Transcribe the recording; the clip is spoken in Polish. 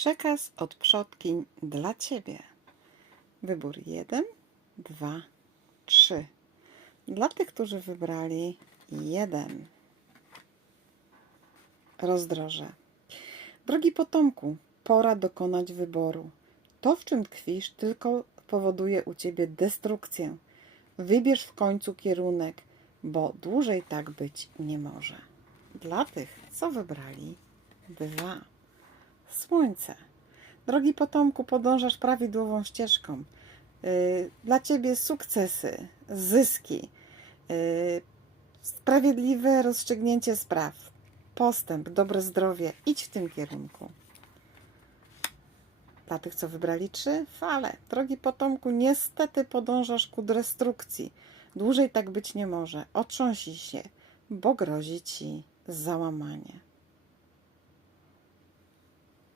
Przekaz od przodkiń dla Ciebie. Wybór 1, 2, 3. Dla tych, którzy wybrali 1. Rozdroże. Drogi potomku, pora dokonać wyboru. To, w czym tkwisz, tylko powoduje u ciebie destrukcję. Wybierz w końcu kierunek, bo dłużej tak być nie może. Dla tych, co wybrali, dwa. Słońce. Drogi potomku, podążasz prawidłową ścieżką. Yy, Dla ciebie sukcesy, zyski, yy, sprawiedliwe rozstrzygnięcie spraw, postęp, dobre zdrowie. Idź w tym kierunku. Dla tych, co wybrali trzy, fale. Drogi potomku, niestety podążasz ku destrukcji. Dłużej tak być nie może. Otrząsij się, bo grozi ci załamanie.